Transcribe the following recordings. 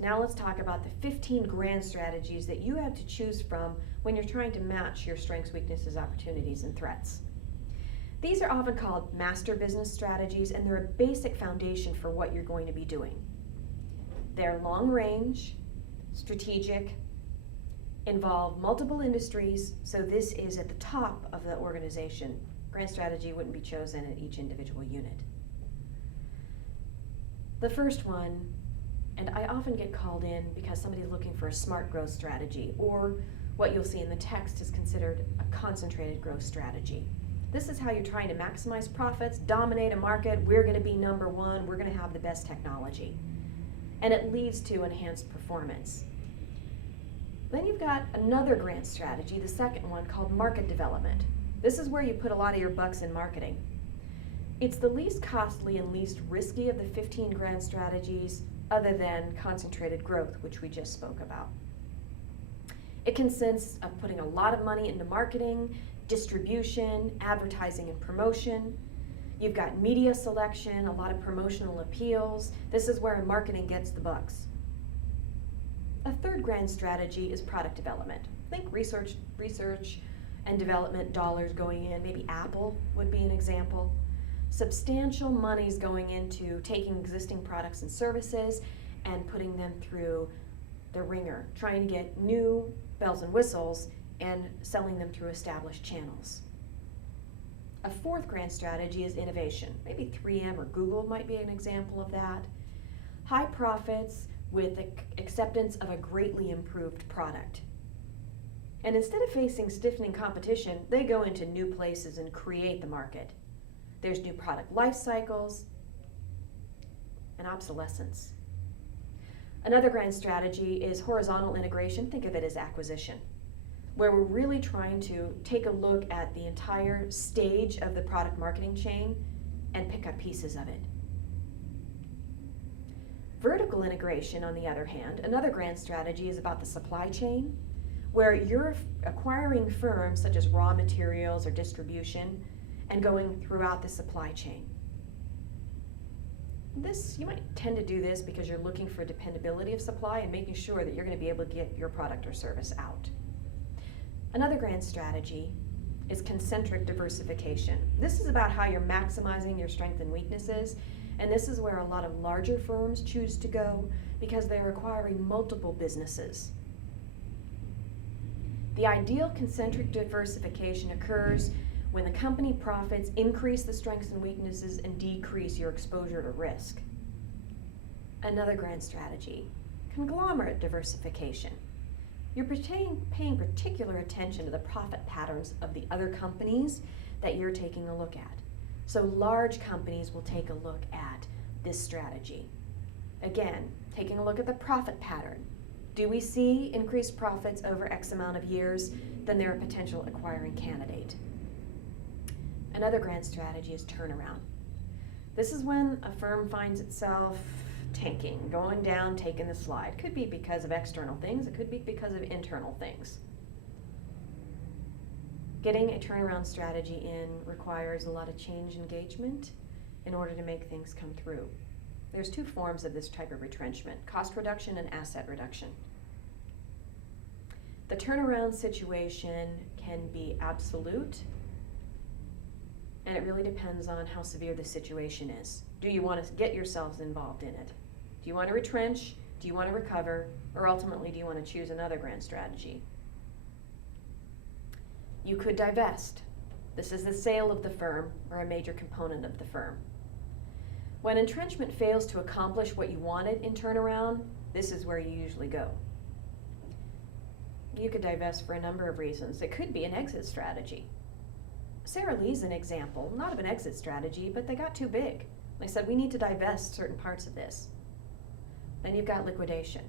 Now let's talk about the 15 grand strategies that you have to choose from when you're trying to match your strengths, weaknesses, opportunities, and threats. These are often called master business strategies, and they're a basic foundation for what you're going to be doing. They're long range, strategic, involve multiple industries, so this is at the top of the organization. Grand strategy wouldn't be chosen at each individual unit. The first one, and I often get called in because somebody's looking for a smart growth strategy, or what you'll see in the text is considered a concentrated growth strategy. This is how you're trying to maximize profits, dominate a market, we're going to be number one, we're going to have the best technology. And it leads to enhanced performance. Then you've got another grand strategy, the second one, called market development. This is where you put a lot of your bucks in marketing. It's the least costly and least risky of the 15 grand strategies, other than concentrated growth, which we just spoke about. It consists of putting a lot of money into marketing, distribution, advertising and promotion. You've got media selection, a lot of promotional appeals. This is where marketing gets the bucks. A third grand strategy is product development. Think research and development dollars going in. Maybe Apple would be an example. Substantial monies going into taking existing products and services and putting them through the ringer, trying to get new bells and whistles and selling them through established channels. A fourth grand strategy is innovation. Maybe 3M or Google might be an example of that. High profits with the acceptance of a greatly improved product. And instead of facing stiffening competition, they go into new places and create the market. There's new product life cycles and obsolescence. Another grand strategy is horizontal integration. Think of it as acquisition, where we're really trying to take a look at the entire stage of the product marketing chain and pick up pieces of it. Vertical integration, on the other hand, another grand strategy is about the supply chain, where you're acquiring firms such as raw materials or distribution and going throughout the supply chain. You might tend to do this because you're looking for dependability of supply and making sure that you're going to be able to get your product or service out. Another grand strategy is concentric diversification. This is about how you're maximizing your strengths and weaknesses, and this is where a lot of larger firms choose to go because they're acquiring multiple businesses. The ideal concentric diversification occurs when the company profits increase the strengths and weaknesses and decrease your exposure to risk. Another grand strategy, conglomerate diversification. You're paying particular attention to the profit patterns of the other companies that you're taking a look at. So large companies will take a look at this strategy. Again, taking a look at the profit pattern. Do we see increased profits over X amount of years? Then they're a potential acquiring candidate. Another grand strategy is turnaround. This is when a firm finds itself tanking, going down, taking the slide. Could be because of external things, it could be because of internal things. Getting a turnaround strategy in requires a lot of change engagement in order to make things come through. There's two forms of this type of retrenchment, cost reduction and asset reduction. The turnaround situation can be absolute, and it really depends on how severe the situation is. Do you want to get yourselves involved in it? Do you want to retrench? Do you want to recover? Or ultimately, do you want to choose another grand strategy? You could divest. This is the sale of the firm or a major component of the firm. When entrenchment fails to accomplish what you wanted in turnaround, this is where you usually go. You could divest for a number of reasons. It could be an exit strategy. Sara Lee's an example, not of an exit strategy, but they got too big. They said, we need to divest certain parts of this. Then you've got liquidation.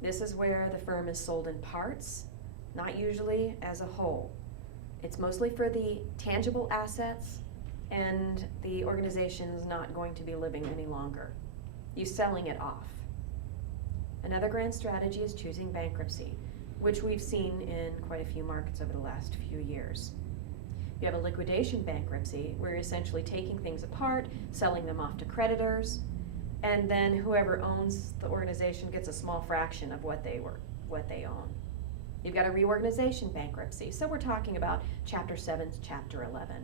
This is where the firm is sold in parts, not usually as a whole. It's mostly for the tangible assets, and the organization's not going to be living any longer. You're selling it off. Another grand strategy is choosing bankruptcy, which we've seen in quite a few markets over the last few years. You have a liquidation bankruptcy, where you're essentially taking things apart, selling them off to creditors, and then whoever owns the organization gets a small fraction of what they own. You've got a reorganization bankruptcy, so we're talking about Chapter 7 to Chapter 11.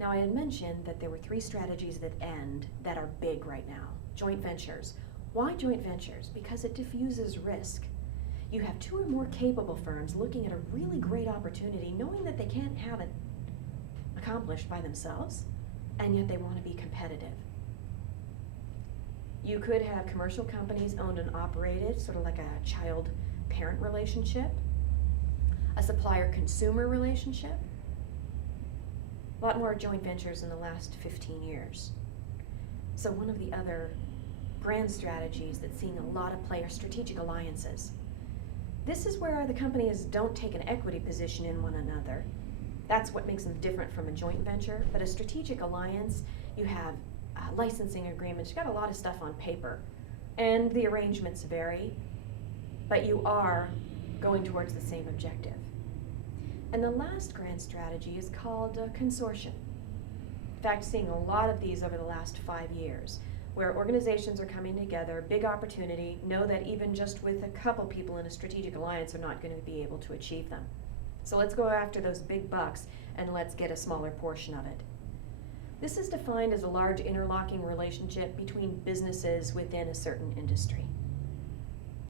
Now, I had mentioned that there were 3 strategies that are big right now. Joint ventures. Why joint ventures? Because it diffuses risk. You have 2 or more capable firms looking at a really great opportunity, knowing that they can't have it accomplished by themselves, and yet they want to be competitive. You could have commercial companies owned and operated, sort of like a child-parent relationship, a supplier-consumer relationship. A lot more joint ventures in the last 15 years. So one of the other grand strategies that's seeing a lot of play are strategic alliances. This is where the companies don't take an equity position in one another. That's what makes them different from a joint venture. But a strategic alliance, you have licensing agreements, you've got a lot of stuff on paper. And the arrangements vary, but you are going towards the same objective. And the last grand strategy is called consortium. In fact, seeing a lot of these over the last 5 years, where organizations are coming together, big opportunity, know that even just with a couple people in a strategic alliance, they're not going to be able to achieve them. So let's go after those big bucks and let's get a smaller portion of it. This is defined as a large interlocking relationship between businesses within a certain industry.